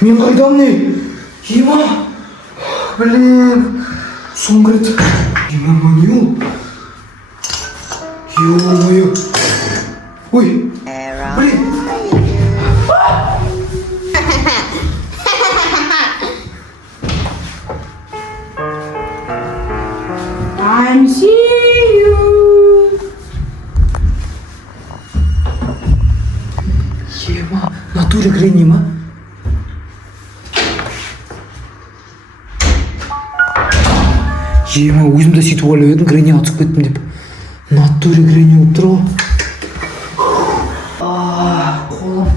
Мен қайдамын? Ема! Блин! Соңғы рет. Ема, не ол? Ё-моё! Ой! Блин! I'm see you. Ема, натуре Гренни ма? Ема, өзім де сөйтіп ойлап едім, Гренниға түсіп кеттім деп. Натуре Гренни болып тұр ғой. Қолым.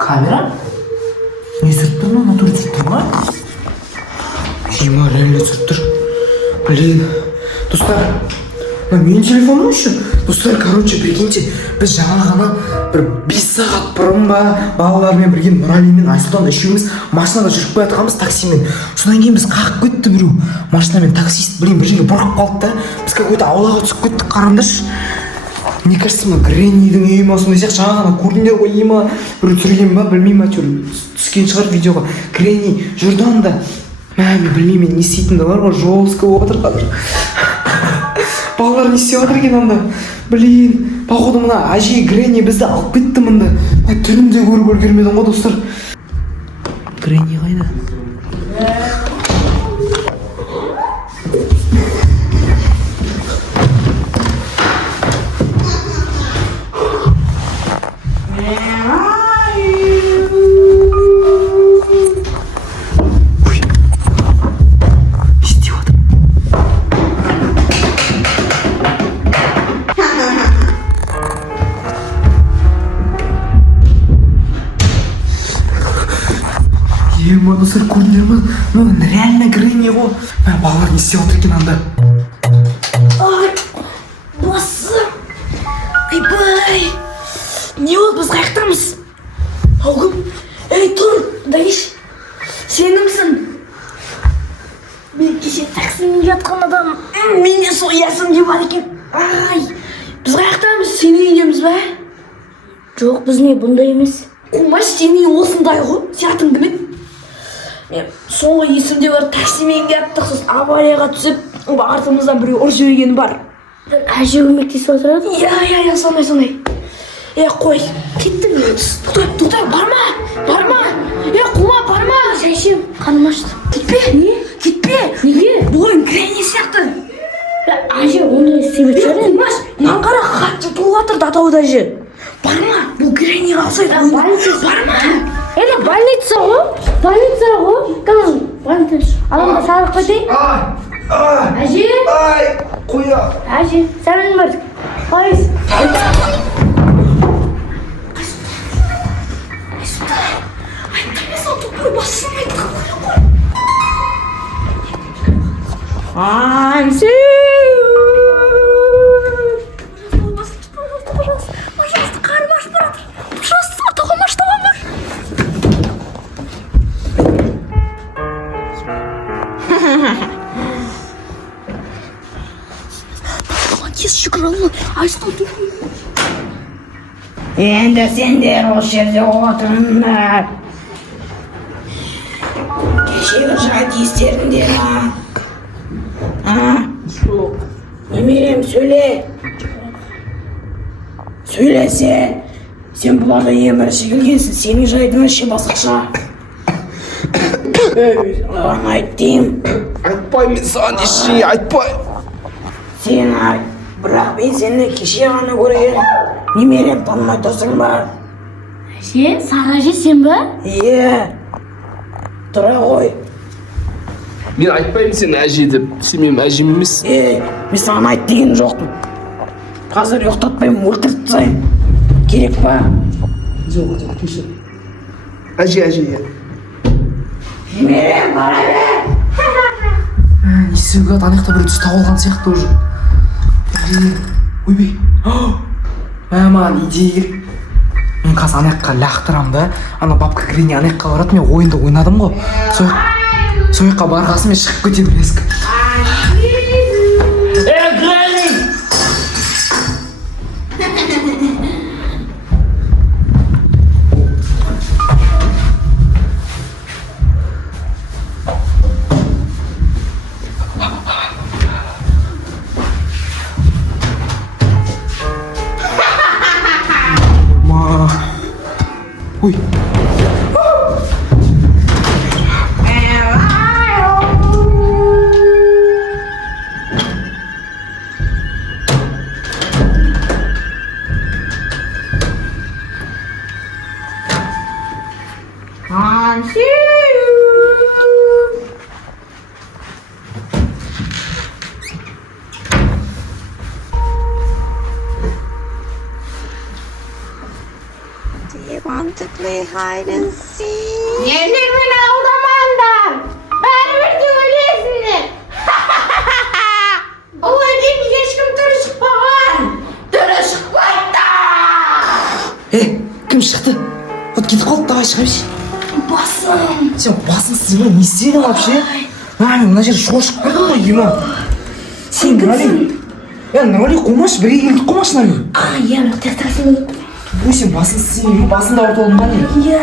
Камера? Не түсіріп тұр ма? Натуре түсіріп тұр ма? Ема, реально түсіріп тұр. Блин, достар, менің телефоным үшін. Достар, короче, прикиньте, біз жаңа ғана бір 5 сағат бұрын ба балалармен бірге Нұрали мен Айсұлтан үшеуміз машинада жүріп бара жатқанбыз таксимен. Содан кейін біз қағып кетті біреу. Машинамен таксист, блин, бір жерге бұрып қалды да. Біз какой-то аулаға түсіп кеттік, қараңдаршы. Мне кажется, Греннидің үйі ма сондай сияқты жаңа ғана көрдіңдер ғой, ема біреу түсірген ба, білмеймін, әйтеуір түскен шығар видеоға. Гренни жүрді анда. Мен білмеймін, не істейтінді бар ғой, жестко болып отыр қазір. Балалар не істеп отыр екен анда. Блин, походу мына әже Гренни бізді алып кетті мында. Түрінде көріп үлгермедім ғой, достар. Гренни қайда? Ема, достар, көрдіңдер ма? Реально Гренни ғой. Балалар не істеп отыр екен анда? Ай, басым. Айбай. Не болды, біз қаяқтамыз? Ауғым. Ей, тұр, дайыш. Сенімсің? Мен кеше таксимен жатқан адам. Менен сол есімде бар екен. Ай, біз қаяқтамыз? Сенің үйдеміз бе? Жоқ, біз не бұндай емес. Қумаш, сенің үй осындай ғой. Сиятың кім еді? Мен соңғы есімде бар, таксимен кеттік, сосын аварияға түсіп, артымыздан біреу ұрып жібергені бар. Әже көмектесіп отырады? Иә, сондай. Қой, кеттім мен. Тоқтай, барма. Қума, барма. Шәйшем, қаным ашты. Кетпе. Не? Кетпе. Неге? Бұлайын Гренни сияқты. Әже, ондай істемек шығар. Қумаш, мынан қара қатты толып жатыр датауды әже. Барма, бұл Гренни қалсайды. Барма. Это больница ғой. Кім? Больница. Алаңда сағып қайтайын. Әже? Қоя. Әже, сәлем бар. Қайыз? I'm see you. Пожалуйста, қарым ашып баратыр. Пожалуйста, атауға аштауға бар. Тез шүкір алла, Айсұлтан тұр. Енді сендер осы жерде отырыңдар. Кешегі жайт естеріңдер ма? Немерем, сөйле. Сөйлесе. Сен бұларда ең бірінші келгенсің, сенің жайдың ше басқаша. Саған айт деймін. Айтпаймын саған ештеңе, айтпай. Сен айт, бірақ мен сені кеше ғана көрген. Немерем танымай тұрсың ба? Әже, Сара әже сен ба? Иә. Тұра ғой. Мен айтпаймын сен әже деп, сен менің әжем емес. Мен саған айт деген жоқпын. Қазір ұйықтатпаймын, өлтіріп тастаймын. Керек па? Жоқ, кешір. Әже, иә. Немерем, бара бе! Есігі анаяқта бір түс тауылған сияқты уже. Ойбей. Маған идея керек. Мен қазір анаяққа лақтырам да, ана бабка Гренни анаяққа барады, мен ойынды ойнадым ғой. Сояққа барғасымен шығып кете білесік. Ой. Do you want to play hide and seek? Yerlerimi aldamandar. Bәрібір де өлесіңдер. Бұл үйден ешкім түрі шықпаған. Түрі шықпайды. Кім шықты? Вот кетіп қалды, давай шыға берші. Басым. Сен басыңсыз ма? Не істедің вообще? Мен мына жер шошып қалдым ғой, Ема. Сен кімсің? Нұрали қоймашы, бірге келдік қоймашы нағи. Иә, бірақ тақтасың. Ой, сен басыңсыз сен, басында ауыртып алдың ба не? Иә.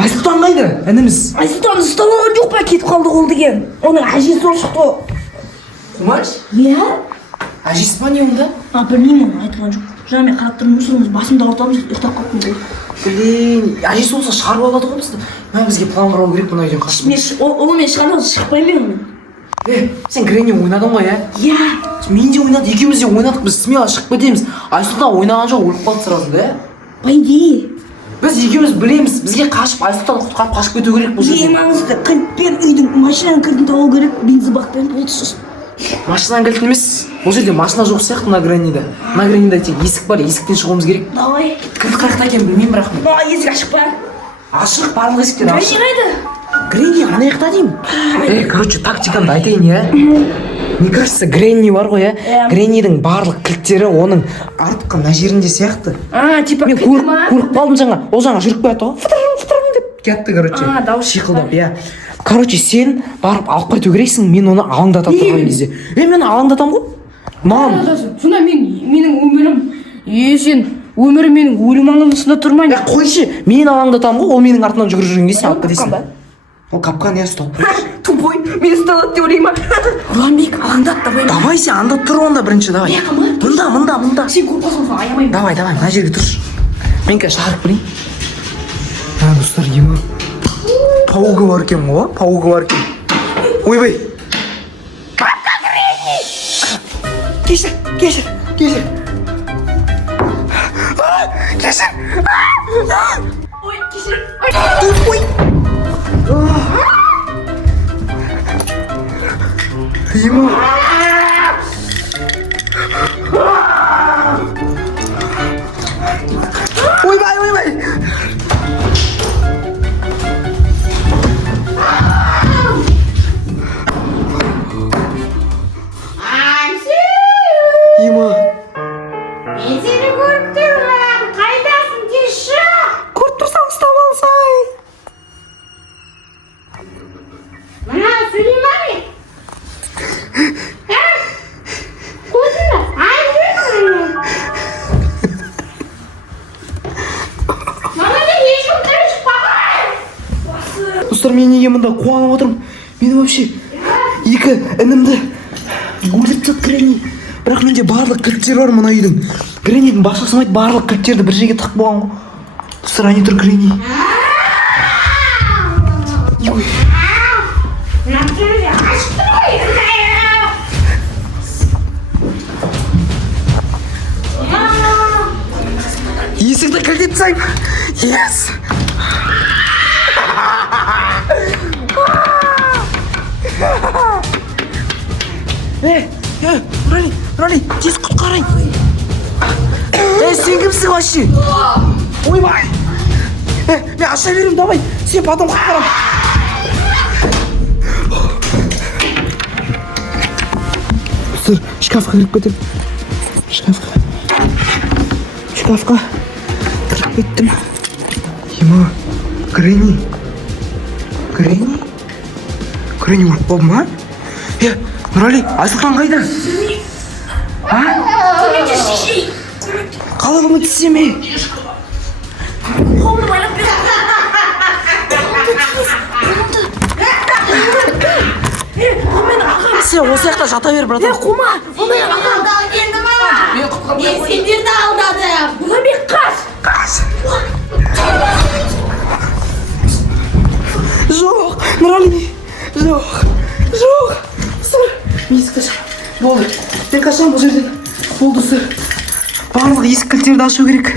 Айсұлтан қайда? Ініміз. Айсұлтан ұстап алған жоқ па, кетіп қалды ол деген. Оның әжесі ол шықты. Қоймаш? Иә? Әжесі ба не онда? Білмеймін, айтылған жоқ. Жаңа мен қарап тұрмын, мұсылыңыз басымды ауыртамыз, ұйықтап қалыппын ғой. Әжесі болса шығарып алады ғой бізді. Бізге план құрау керек мына үйден қашып. Ол мен шығарып шықпаймын мен. Сен Гренни ойнадың ғой, Иә. Мен де ойнадық, екеуміз де ойнадық, біз смело шығып кетеміз. Айсұлтан ойнаған жоқ, өліп қалды сразу, да? По идее. Біз екеуміз білеміз, бізге қашып, Айсұлтан құтқарып қашып кету керек бұл жерде. Ең маңызды, кілтпен үйдің машинаның кілтін табу керек, бензобақпен болды сосын. Машинаның кілтін емес, бұл жерде машина жоқ сияқты мына Гренниде. Мына Гренниде тек есік бар, есіктен шығуымыз керек. Давай. Кілт қаяқта екенін білмеймін бірақ мен. Есік ашық па? Ашық, барлық есіктер Гренни ашық. қайда? Гренни ана жақта деймін. Короче, тактикамды айтайын, Мне кажется, Гренни бар ғой, Греннидің барлық кілттері оның артқы мына жерінде сияқты. Типа Мен көріп қалдым жаңа. Ол жаңа жүріп келатты ғой. Фытырым деп кетті, короче. Дауыс шиқылдап, иә. Короче, сен барып алып қайту керексің, мен оны алаңдата тұрған кезде. Мен алаңдатам ғой. Мам. Сонда менің өмірім, сен өмірі менің өлім алаңысында тұрмайын. Қойшы, мен алаңдатам ғой, ол менің артынан жүгіріп жүрген кезде алып кетесің. Ол капкан я ұстап тұршы. Тупой, мен ұсталады деп ойлай ма? Ұланбек, алаңдат, давай. Давай сен анда тұр онда бірінші, давай. Мұнда. Сен көрпасың, аямаймын. Давай, мына жерге тұршы. Мен қазір шағырып білейін. Достар, Ема. Пауығы бар екен ғой, пауығы бар екен. Ойбай. Кешір. Ой, кешір. Ой. Ема. Ойбай. Ема. Мен сені көріп тұрмын. Қайдасың, тез шық. Көріп тұрсаң ұстап алсай. Мына Сулейма мен. Көзіңді айырып. Мана мен ешкім түрі шықпаған. Достар, мен неге мұнда қуанып отырмын? Мен вообще екі інімді өліп жатыр Гренни. Бірақ менде барлық кілттер бар мына үйдің. Греннидің басқасы айтты, барлық кілттерді бір жерге тығып болған ғой. Достар, әне тұр Гренни. Есікті кілтетсең. Yes. Нұрали, тез құтқарай. Сен кімсің вообще? Ойбай. Мен аша берем, давай. Сен потом құтқарам. Сыр, шкафқа кіріп кетем. Шкафқа кіріп кеттім. Ема, Гренни өліп қалды ма? Нұрали, Айсұлтан қайда? Қалай көмектесем мен? Қолымды байлап бер. Сен осы жақта жата бер, братан. Қума. Мен сендерді алдадым. Ұланбек, қаш. Жоқ. Достар, есікті аша. Болды. Мен қашамын бұл жерден. Болды, достар. Барлық есік кілттерді ашу керек.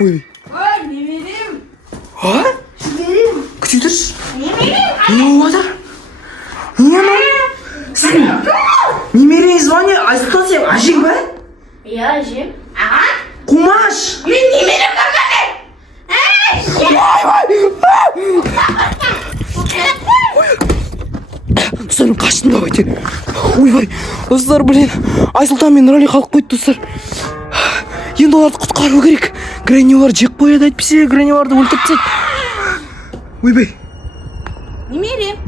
Ой. Ой, немерем. А? Немерем. Күте тұршы. Немерем. Не болып жатыр? Не анау? Сен немере звони, Айсұлтан сен әжең ба? Я әжем. Аға? Қумаш! Мен немерем қағаны. Достар, қаштым давайте. Ойбай, достар, блин, Айсұлтан мен Нұрали қалып қойды, достар. Енді оларды құтқару керек. Грэнни олар жек қояды, әйтпесе Грэнни оларды өлтіріп тастайды. Ойбай. Немерем.